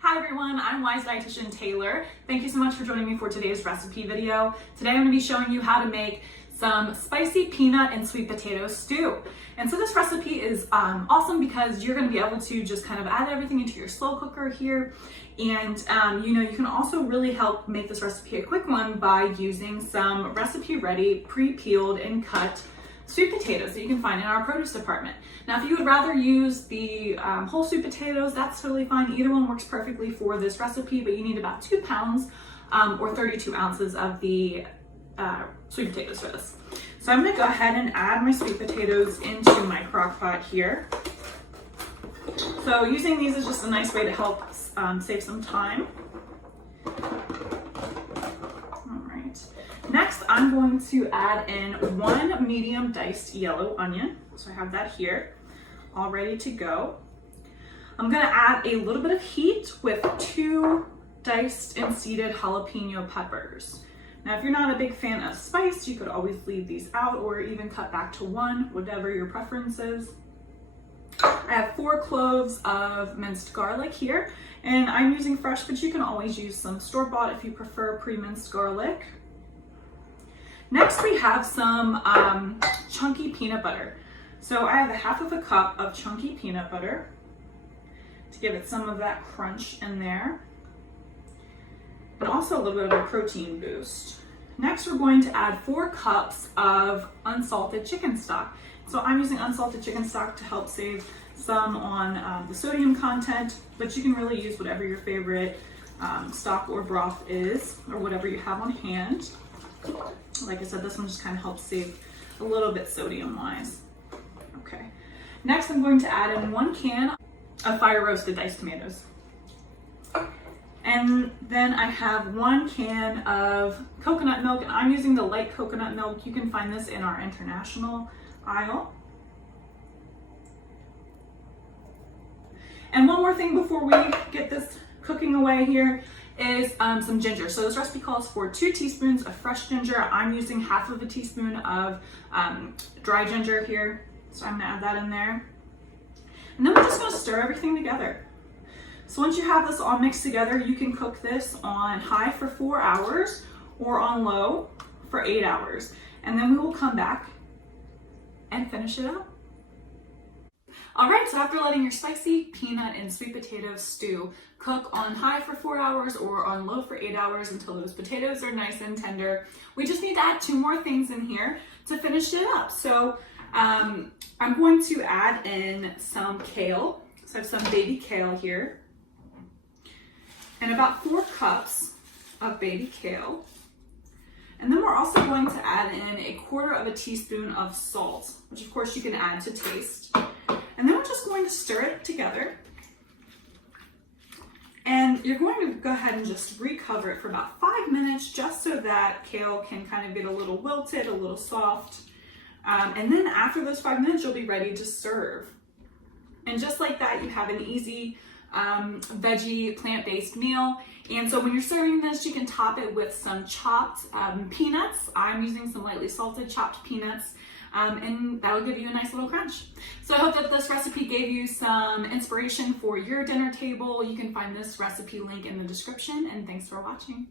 Hi everyone, I'm Weis dietitian Taylor. Thank you so much for joining me for today's recipe video. Today I'm going to be showing you how to make some spicy peanut and sweet potato stew. And so this recipe is awesome because you're going to be able to just kind of add everything into your slow cooker here. And you can also really help make this recipe a quick one by using some recipe ready, pre-peeled and cut sweet potatoes that you can find in our produce department. Now, if you would rather use the whole sweet potatoes, that's totally fine. Either one works perfectly for this recipe, but you need about 2 pounds or 32 ounces of the sweet potatoes for this. So I'm gonna go ahead and add my sweet potatoes into my crock pot here. So using these is just a nice way to help save some time. Next, I'm going to add in 1 medium diced yellow onion. So I have that here, all ready to go. I'm gonna add a little bit of heat with 2 diced and seeded jalapeno peppers. Now, if you're not a big fan of spice, you could always leave these out or even cut back to 1, whatever your preference is. I have 4 cloves of minced garlic here, and I'm using fresh, but you can always use some store-bought if you prefer pre-minced garlic. Next, we have some chunky peanut butter. So I have 1/2 cup of chunky peanut butter to give it some of that crunch in there, and also a little bit of a protein boost. Next, we're going to add 4 cups of unsalted chicken stock. So I'm using unsalted chicken stock to help save some on the sodium content, but you can really use whatever your favorite stock or broth is, or whatever you have on hand. Like I said, this one just kind of helps save a little bit sodium wise. Okay. Next, I'm going to add in 1 can of fire roasted diced tomatoes. And then I have 1 can of coconut milk, and I'm using the light coconut milk. You can find this in our international aisle. And one more thing before we get this cooking away here is some ginger. So this recipe calls for 2 teaspoons of fresh ginger. I'm using 1/2 teaspoon of dry ginger here. So I'm gonna add that in there. And then we're just gonna stir everything together. So once you have this all mixed together, you can cook this on high for 4 hours or on low for 8 hours. And then we will come back and finish it up. All right, so after letting your spicy peanut and sweet potato stew cook on high for 4 hours or on low for 8 hours until those potatoes are nice and tender, we just need to add 2 more things in here to finish it up. So I'm going to add in some kale. So I have some baby kale here, and about 4 cups of baby kale. And then we're also going to add in 1/4 teaspoon of salt, which of course you can add to taste. And then we're just going to stir it together. And you're going to go ahead and just recover it for about 5 minutes, just so that kale can kind of get a little wilted, a little soft. And then after those 5 minutes, you'll be ready to serve. And just like that, you have an easy veggie, plant-based meal. And so when you're serving this, you can top it with some chopped peanuts. I'm using some lightly salted chopped peanuts. And that'll give you a nice little crunch. So I hope that this recipe gave you some inspiration for your dinner table. You can find this recipe link in the description, and thanks for watching.